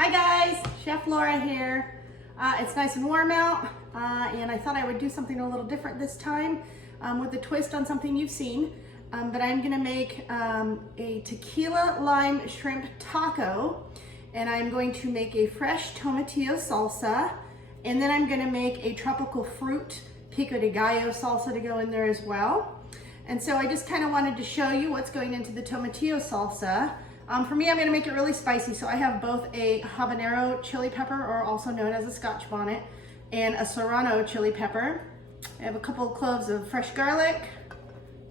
Hi guys, Chef Laura here. It's nice and warm out, and I thought I would do something a little different this time with a twist on something you've seen. But I'm gonna make a tequila lime shrimp taco, and I'm going to make a fresh tomatillo salsa, and then I'm gonna make a tropical fruit pico de gallo salsa to go in there as well. And so I just kind of wanted to show you what's going into the tomatillo salsa. For me, I'm gonna make it really spicy, so I have both a habanero chili pepper, or also known as a Scotch bonnet, and a serrano chili pepper. I have a couple of cloves of fresh garlic,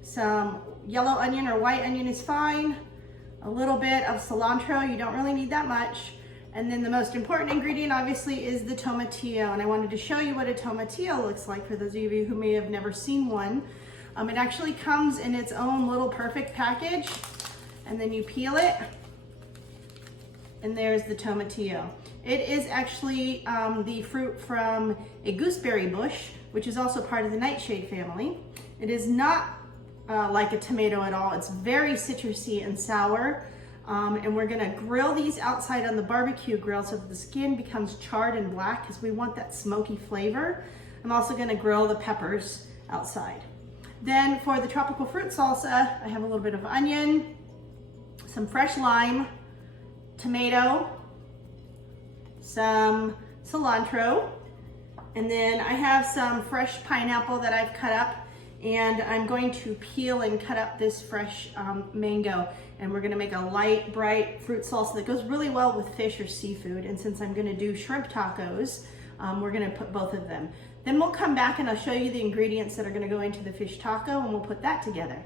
some yellow onion or white onion is fine, a little bit of cilantro, you don't really need that much, and then the most important ingredient obviously is the tomatillo, and I wanted to show you what a tomatillo looks like for those of you who may have never seen one. It actually comes in its own little perfect package, and then you peel it, and there's the tomatillo. It is actually the fruit from a gooseberry bush, which is also part of the nightshade family. It is not like a tomato at all. It's very citrusy and sour, and we're gonna grill these outside on the barbecue grill so that the skin becomes charred and black because we want that smoky flavor. I'm also gonna grill the peppers outside. Then for the tropical fruit salsa, I have a little bit of onion, some fresh lime, tomato, some cilantro, and then I have some fresh pineapple that I've cut up, and I'm going to peel and cut up this fresh mango, and we're gonna make a light, bright fruit salsa that goes really well with fish or seafood. And since I'm gonna do shrimp tacos, we're gonna put both of them. Then we'll come back and I'll show you the ingredients that are gonna go into the fish taco, and we'll put that together.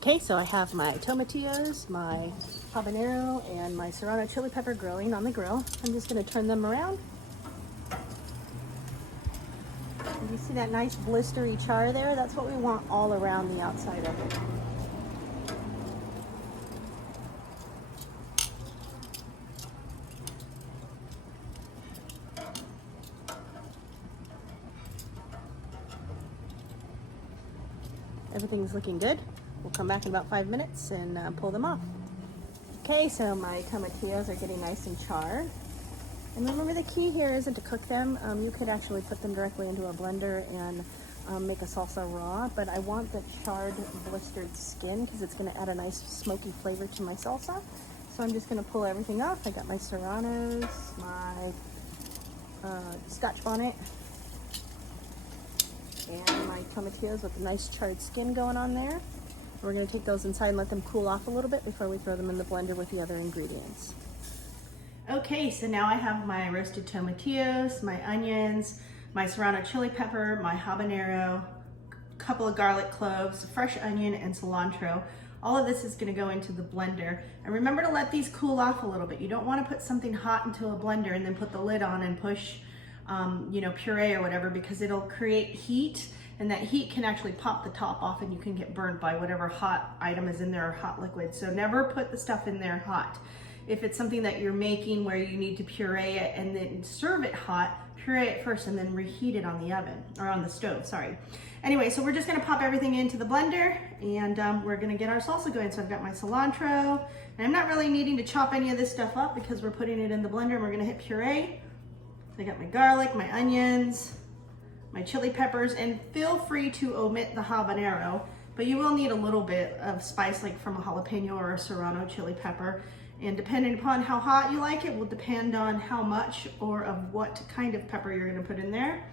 Okay, so I have my tomatillos, my habanero, and my serrano chili pepper grilling on the grill. I'm just gonna turn them around. And you see that nice blistery char there? That's what we want all around the outside of it. Everything's looking good. We'll come back in about 5 minutes and pull them off. Okay, so my tomatillos are getting nice and charred. And remember, the key here isn't to cook them. You could actually put them directly into a blender and make a salsa raw, but I want the charred, blistered skin because it's gonna add a nice smoky flavor to my salsa. So I'm just gonna pull everything off. I got my serranos, my Scotch bonnet, and my tomatillos with a nice charred skin going on there. We're gonna take those inside and let them cool off a little bit before we throw them in the blender with the other ingredients. Okay, so now I have my roasted tomatillos, my onions, my serrano chili pepper, my habanero, a couple of garlic cloves, fresh onion, and cilantro. All of this is gonna go into the blender. And remember to let these cool off a little bit. You don't wanna put something hot into a blender and then put the lid on and push puree or whatever, because it'll create heat, and that heat can actually pop the top off and you can get burnt by whatever hot item is in there or hot liquid. So never put the stuff in there hot. If it's something that you're making where you need to puree it and then serve it hot, puree it first and then reheat it on the oven, or on the stove, sorry. Anyway, so we're just gonna pop everything into the blender, and we're gonna get our salsa going. So I've got my cilantro, and I'm not really needing to chop any of this stuff up because we're putting it in the blender and we're gonna hit puree. So I got my garlic, my onions, my chili peppers, and feel free to omit the habanero, but you will need a little bit of spice, like from a jalapeno or a serrano chili pepper. And depending upon how hot you like it will depend on how much or of what kind of pepper you're gonna put in there.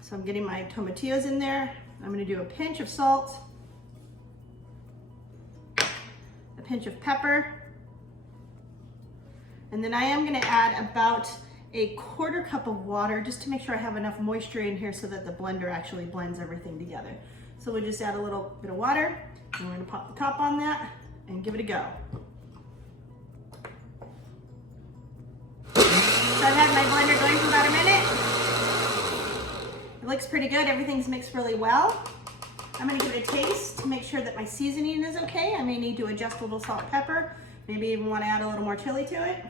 So I'm getting my tomatillos in there. I'm gonna do a pinch of salt, a pinch of pepper, and then I am gonna add about a 1/4 cup of water just to make sure I have enough moisture in here so that the blender actually blends everything together. So we'll just add a little bit of water, and we're gonna pop the top on that and give it a go. So I've had my blender going for about a minute. It looks pretty good, everything's mixed really well. I'm gonna give it a taste to make sure that my seasoning is okay. I may need to adjust a little salt, pepper, maybe even wanna add a little more chili to it.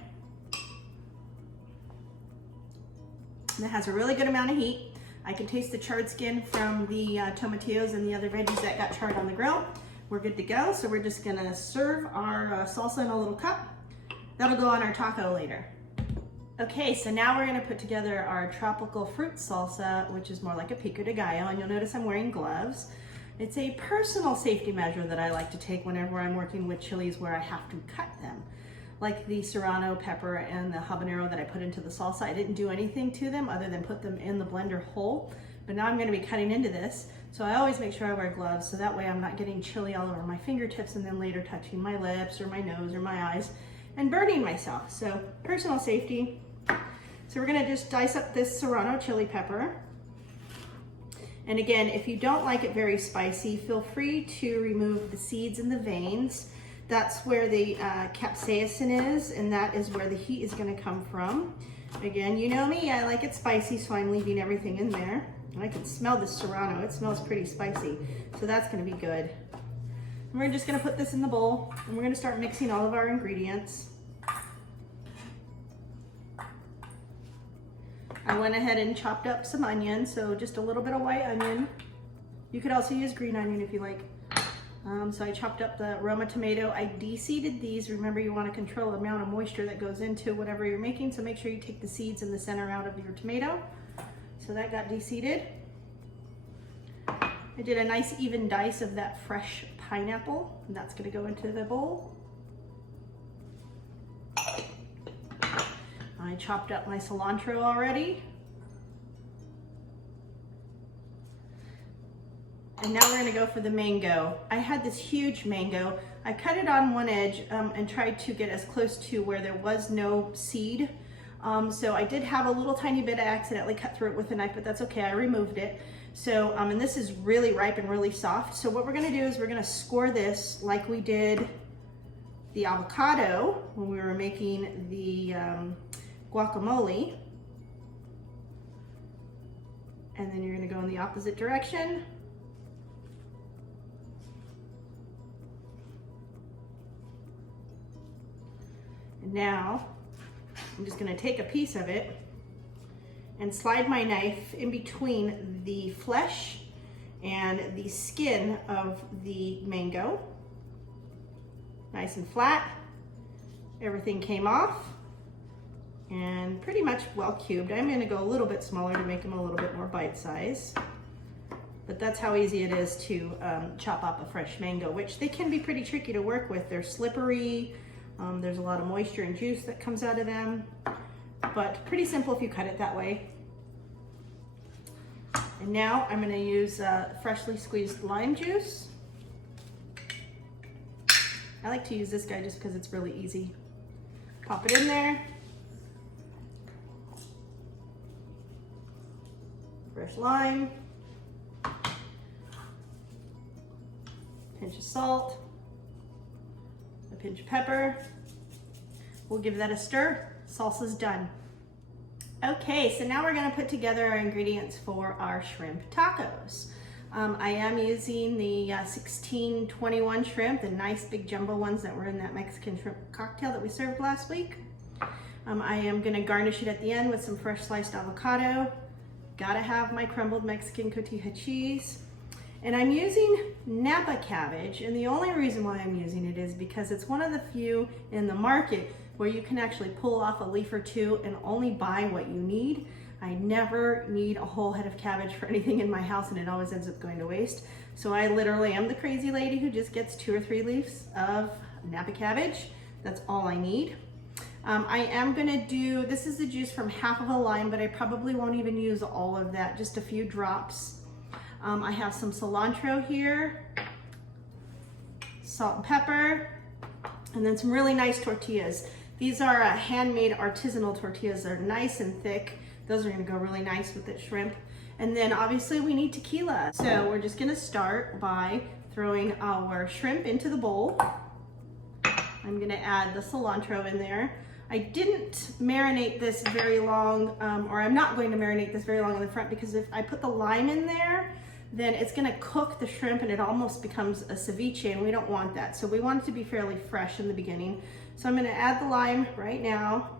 And it has a really good amount of heat. I can taste the charred skin from the tomatillos and the other veggies that got charred on the grill. We're good to go. So we're just gonna serve our salsa in a little cup. That'll go on our taco later. Okay, so now we're gonna put together our tropical fruit salsa, which is more like a pico de gallo, and you'll notice I'm wearing gloves. It's a personal safety measure that I like to take whenever I'm working with chilies where I have to cut them. Like the serrano pepper and the habanero that I put into the salsa, I didn't do anything to them other than put them in the blender whole, but now I'm gonna be cutting into this, so I always make sure I wear gloves so that way I'm not getting chili all over my fingertips and then later touching my lips or my nose or my eyes and burning myself. So personal safety. So we're gonna just dice up this serrano chili pepper. And again, if you don't like it very spicy, feel free to remove the seeds and the veins. That's where the capsaicin is, and that is where the heat is gonna come from. Again, you know me, I like it spicy, so I'm leaving everything in there. And I can smell the serrano, it smells pretty spicy, so that's gonna be good. And we're just gonna put this in the bowl, and we're gonna start mixing all of our ingredients. I went ahead and chopped up some onion, so just a little bit of white onion. You could also use green onion if you like. So I chopped up the Roma tomato. I de-seeded these. Remember, you want to control the amount of moisture that goes into whatever you're making, so make sure you take the seeds in the center out of your tomato. So that got de-seeded. I did a nice even dice of that fresh pineapple, and that's going to go into the bowl. I chopped up my cilantro already. And now we're gonna go for the mango. I had this huge mango. I cut it on one edge and tried to get as close to where there was no seed. So I did have a little tiny bit. I accidentally cut through it with a knife, but that's okay, I removed it. So, and this is really ripe and really soft. So what we're gonna do is we're gonna score this like we did the avocado when we were making the guacamole. And then you're gonna go in the opposite direction. And now, I'm just gonna take a piece of it and slide my knife in between the flesh and the skin of the mango. Nice and flat. Everything came off and pretty much well cubed. I'm gonna go a little bit smaller to make them a little bit more bite size. But that's how easy it is to chop up a fresh mango, which they can be pretty tricky to work with. They're slippery. There's a lot of moisture and juice that comes out of them, but pretty simple if you cut it that way. And now I'm gonna use freshly squeezed lime juice. I like to use this guy just because it's really easy. Pop it in there. Fresh lime. Pinch of salt. A pinch of pepper. We'll give that a stir. Salsa's done. Okay, so now we're gonna put together our ingredients for our shrimp tacos. I am using the 1621 shrimp, the nice big jumbo ones that were in that Mexican shrimp cocktail that we served last week. I am gonna garnish it at the end with some fresh sliced avocado. Gotta have my crumbled Mexican cotija cheese. And I'm using Napa cabbage, and the only reason why I'm using it is because it's one of the few in the market where you can actually pull off a leaf or two and only buy what you need. I never need a whole head of cabbage for anything in my house, and it always ends up going to waste. So I literally am the crazy lady who just gets 2 or 3 leaves of Napa cabbage. That's all I need. I am gonna do, this is the juice from half of a lime, but I probably won't even use all of that, just a few drops. I have some cilantro here, salt and pepper, and then some really nice tortillas. These are handmade artisanal tortillas. They're nice and thick. Those are gonna go really nice with the shrimp. And then obviously we need tequila. So we're just gonna start by throwing our shrimp into the bowl. I'm gonna add the cilantro in there. I didn't marinate this very long, or I'm not going to marinate this very long in the front, because if I put the lime in there, then it's gonna cook the shrimp and it almost becomes a ceviche, and we don't want that. So we want it to be fairly fresh in the beginning. So I'm gonna add the lime right now.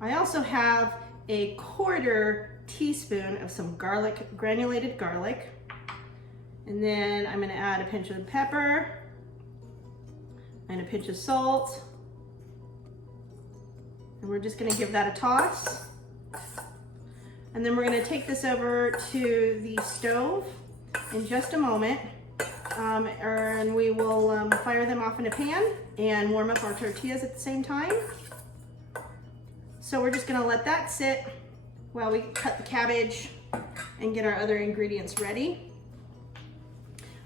I also have a 1/4 teaspoon of some garlic, granulated garlic. And then I'm gonna add a pinch of pepper and a pinch of salt. And we're just gonna give that a toss. And then we're gonna take this over to the stove in just a moment. And we will fire them off in a pan and warm up our tortillas at the same time. So we're just gonna let that sit while we cut the cabbage and get our other ingredients ready.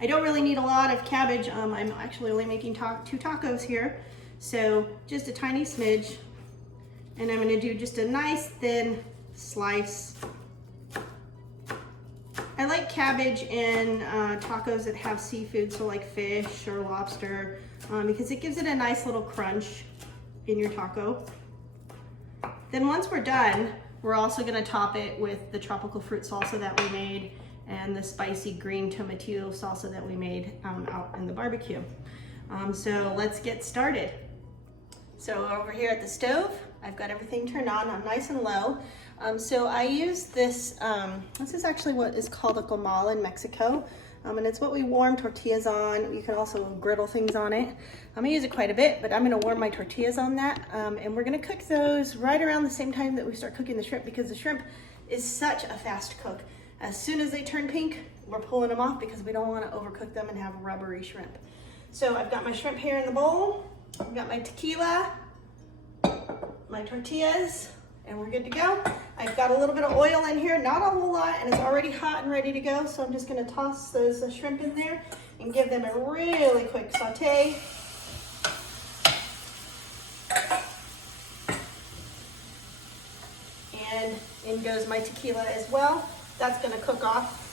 I don't really need a lot of cabbage. I'm actually only making 2 tacos here. So just a tiny smidge. And I'm gonna do just a nice thin slice. I like cabbage in tacos that have seafood, so like fish or lobster, because it gives it a nice little crunch in your taco. Then once we're done, we're also gonna top it with the tropical fruit salsa that we made and the spicy green tomatillo salsa that we made out in the barbecue. So let's get started. So over here at the stove, I've got everything turned on. I'm nice and low. So I use this, this is actually what is called a comal in Mexico. And it's what we warm tortillas on. You can also griddle things on it. I'm gonna use it quite a bit, but I'm gonna warm my tortillas on that. And we're gonna cook those right around the same time that we start cooking the shrimp, because the shrimp is such a fast cook. As soon as they turn pink, we're pulling them off because we don't wanna overcook them and have rubbery shrimp. So I've got my shrimp here in the bowl. I've got my tequila, my tortillas, and we're good to go. I've got a little bit of oil in here, not a whole lot, and it's already hot and ready to go. So I'm just gonna toss those shrimp in there and give them a really quick saute. And in goes my tequila as well. That's gonna cook off.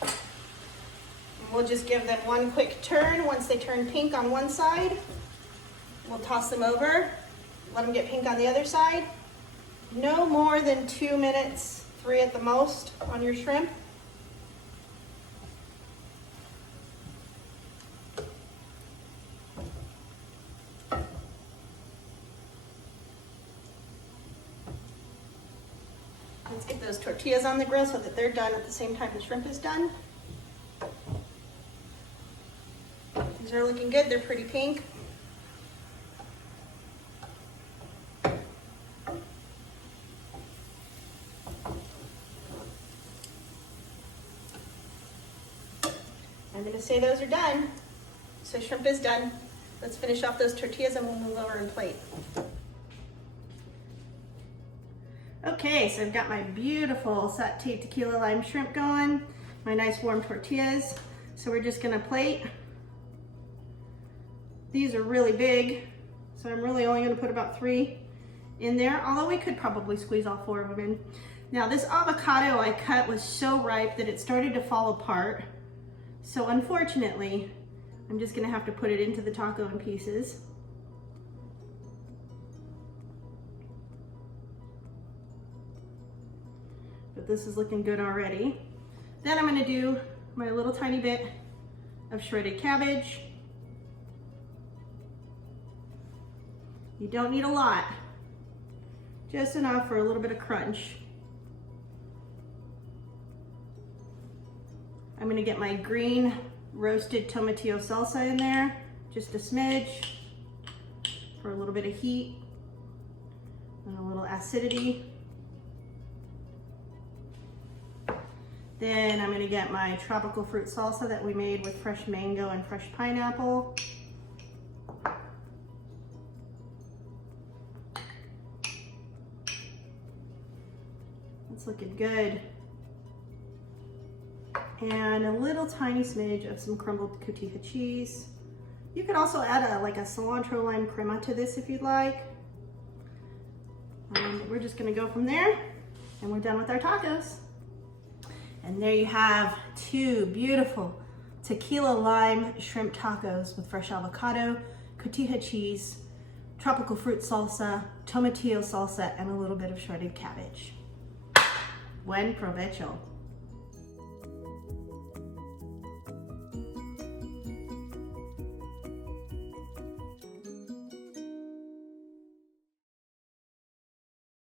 And we'll just give them one quick turn. Once they turn pink on one side, we'll toss them over, let them get pink on the other side. No more than 2 minutes, 3 at the most on your shrimp. Let's get those tortillas on the grill so that they're done at the same time the shrimp is done. These are looking good, they're pretty pink. I'm gonna say those are done. So shrimp is done. Let's finish off those tortillas and we'll move over and plate. Okay, so I've got my beautiful sauteed tequila lime shrimp going, my nice warm tortillas. So we're just gonna plate. These are really big, so I'm really only gonna put about 3 in there, although we could probably squeeze all 4 of them in. Now this avocado I cut was so ripe that it started to fall apart. So unfortunately, I'm just gonna have to put it into the taco in pieces. But this is looking good already. Then I'm gonna do my little tiny bit of shredded cabbage. You don't need a lot, just enough for a little bit of crunch. I'm gonna get my green roasted tomatillo salsa in there, just a smidge for a little bit of heat and a little acidity. Then I'm gonna get my tropical fruit salsa that we made with fresh mango and fresh pineapple. It's looking good. And a little tiny smidge of some crumbled cotija cheese. You could also add like a cilantro lime crema to this if you'd like. We're just gonna go from there and we're done with our tacos. And there you have 2 beautiful tequila lime shrimp tacos with fresh avocado, cotija cheese, tropical fruit salsa, tomatillo salsa, and a little bit of shredded cabbage. Buen provecho.